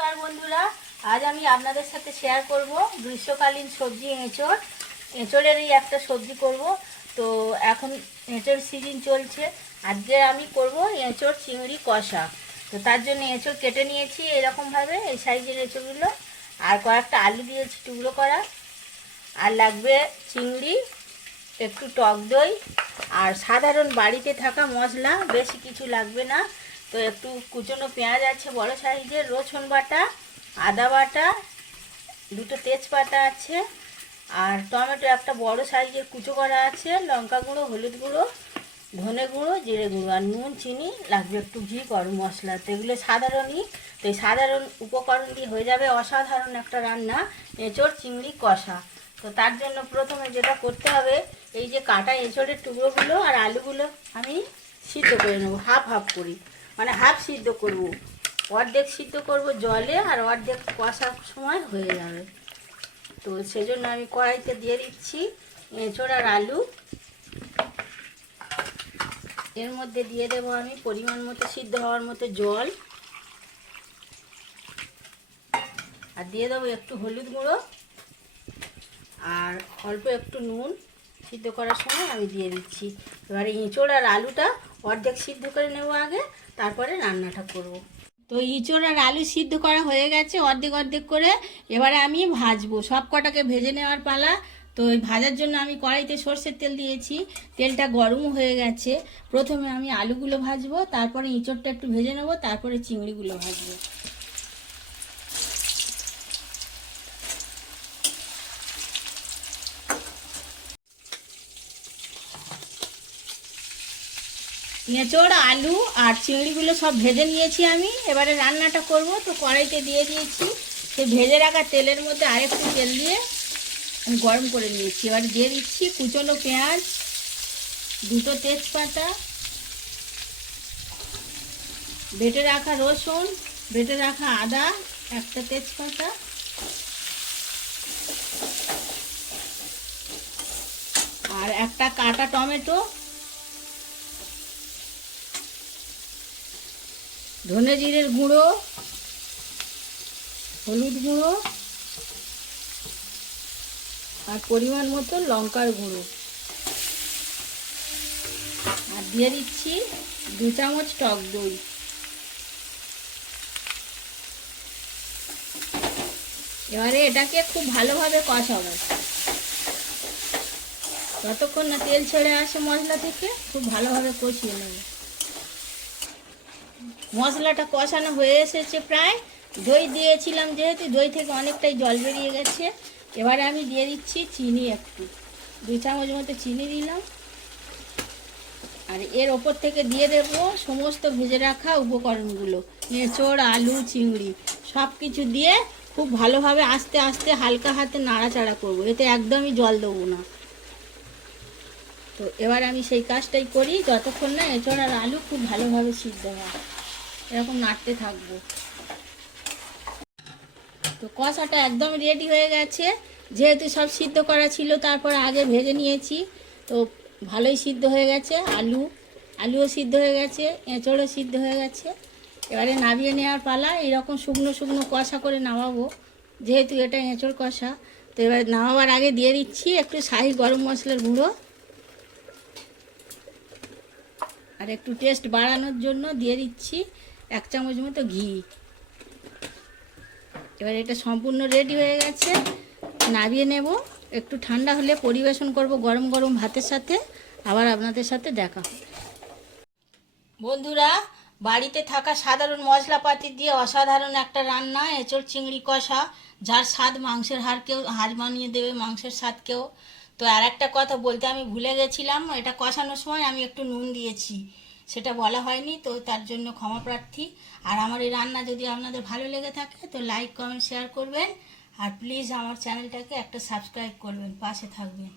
নমস্কার বন্ধুরা, আজ আমি আপনাদের সাথে শেয়ার করব গ্রীষ্মকালীন সবজি এঁচড়। এঁচড়েরই একটা সবজি করব। তো এখন এঁচড় সিজন চলছে। আজকে আমি করব এঁচড় চিংড়ি কষা। তো তার জন্য এঁচড় কেটে নিয়েছি এরকমভাবে, এই সাইজের এঁচড়গুলো। আর কয়েকটা আলু দিয়েছি টুকরো করা। আর লাগবে চিংড়ি, একটু টক দই, আর সাধারণ বাড়িতে থাকা মশলা, বেশি কিছু লাগবে না। তো একটু কুচনো পেঁয়াজ আছে বড় সাইজের, রসুন বাটা, আদা বাটা, দুটো তেজপাতা আছে, আর টমেটো একটা বড় সাইজের কুচো করা আছে, লঙ্কা গুঁড়ো, হলুদ গুঁড়ো, ধনে গুঁড়ো, জিরে গুঁড়ো, আর নুন, চিনি লাগবে, একটু ঘি, গরম মশলা। তো এগুলো সাধারণই। তো এই সাধারণ উপকরণ দিয়ে হয়ে যাবে অসাধারণ একটা রান্না, এঁচড় চিংড়ি কষা। তো তার জন্য প্রথমে যেটা করতে হবে, এই যে কাটা এঁচড়ের টুকরোগুলো আর আলুগুলো আমি সিদ্ধ করে নেবো, হাফ হাফ করি, মানে হাফ সিদ্ধ করব। অর্ধেক সিদ্ধ করব জলে, আর অর্ধেক কষার সময় হয়ে যাবে। তো সেজন্য আমি কড়াইতে দিয়ে দিচ্ছি এঁচড় আর আলু। এর মধ্যে দিয়ে দেবো আমি পরিমাণ মতো সিদ্ধ হওয়ার মতো জল, আর দিয়ে দেবো একটু হলুদ গুঁড়ো, আর অল্প একটু নুন। সিদ্ধ করার সময় আমি দিয়ে দিচ্ছি। এবারে এঁচড় আর আলুটা অর্ধেক সিদ্ধ করে নেব আগে, তারপরে রান্নাটা করব। তো এঁচড় আর আলু সিদ্ধ করা হয়ে গেছে অর্ধেক অর্ধেক করে। এবারে আমি ভাজবো, সব কটাকে ভেজে নেওয়ার পালা। তো ওই ভাজার জন্য আমি কড়াইতে সর্ষের তেল দিয়েছি, তেলটা গরম হয়ে গেছে। প্রথমে আমি আলুগুলো ভাজবো, তারপরে এঁচড়টা একটু ভেজে নেবো, তারপরে চিংড়িগুলো ভাজবো। এঁচড়, আলু আর চিংড়িগুলো সব ভেজে নিয়েছি আমি। এবারে রান্নাটা করব। তো কড়াইতে দিয়ে দিয়েছি, সেই ভেজে রাখা তেলের মধ্যে আরেকটু তেল দিয়ে আমি গরম করে নিয়েছি। এবারে দিয়ে দিচ্ছি কুচনো পেঁয়াজ, দুটো তেজপাতা, বেটে রাখা রসুন, বেটে রাখা আদা, একটা তেজপাতা, আর একটা কাটা টমেটো, ধনে জিরের গুঁড়ো, হলুদ গুঁড়ো, আর পরিমাণ মতো লঙ্কার গুঁড়ো, আর দিয়ে দিচ্ছি 2 চামচ টক দই। এবারে এটাকে খুব ভালোভাবে কষাবো, যতক্ষণ না তেল ছেড়ে আসে মশলা থেকে, খুব ভালোভাবে কষিয়ে নেব। মশলাটা কষানো হয়ে এসেছে প্রায়। দই দিয়েছিলাম যেহেতু, দই থেকে অনেকটাই জল বেরিয়ে গেছে। এবারে আমি দিয়ে দিচ্ছি চিনি, একটু 2 চামচ মতো চিনি দিলাম। আর এর ওপর থেকে দিয়ে দেব সমস্ত ভেজে রাখা উপকরণগুলো, এঁচড়, আলু, চিংড়ি, সব কিছু দিয়ে খুব ভালোভাবে আস্তে আস্তে হালকা হাতে নাড়াচাড়া করব। এতে একদমই জল দেবো না। তো এবার আমি সেই কাজটাই করি, যতক্ষণ না এঁচড় আর আলু খুব ভালোভাবে সিদ্ধ হয়, এরকম নাড়তে থাকবো। তো কষাটা একদম রেডি হয়ে গেছে, যেহেতু সব সিদ্ধ করা ছিল, তারপর আগে ভেজে নিয়েছি। তো ভালোই সিদ্ধ হয়ে গেছে, আলুও সিদ্ধ হয়ে গেছে, এঁচড়ও সিদ্ধ হয়ে গেছে। এবারে নামিয়ে নেওয়ার পালা। এরকম শুকনো শুকনো কষা করে নামাবো, যেহেতু এটা এঁচড় কষা। তো এবার নামাবার আগে দিয়ে দিচ্ছি একটু শাহি গরম মশলার গুঁড়ো, আর একটু টেস্ট বাড়ানোর জন্য দিয়ে দিচ্ছি 1 চামচ মতো ঘি। এবার এটা সম্পূর্ণ রেডি হয়ে গেছে, নামিয়ে নেব। একটু ঠান্ডা হলে পরিবেশন করব গরম গরম ভাতের সাথে। আবার আপনাদের সাথে দেখা। বন্ধুরা, বাড়িতে থাকা সাধারণ মশলাপাতি দিয়ে অসাধারণ একটা রান্না, এঁচড় চিংড়ি কষা, যার স্বাদ মাংসের হাড় মানিয়ে দেবে, মাংসের স্বাদকেও। তো আর একটা কথা বলতে আমি ভুলে গেছিলাম, এটা কষানোর সময় আমি একটু নুন দিয়েছি, সেটা বলা হয়নি, তো তার জন্য ক্ষমা প্রার্থী। আর আমার এই রান্না যদি আপনাদের ভালো লেগে থাকে, তো লাইক, কমেন্ট, শেয়ার করবেন। আর প্লিজ আমার চ্যানেলটাকে একটা সাবস্ক্রাইব করবেন, পাশে থাকবেন।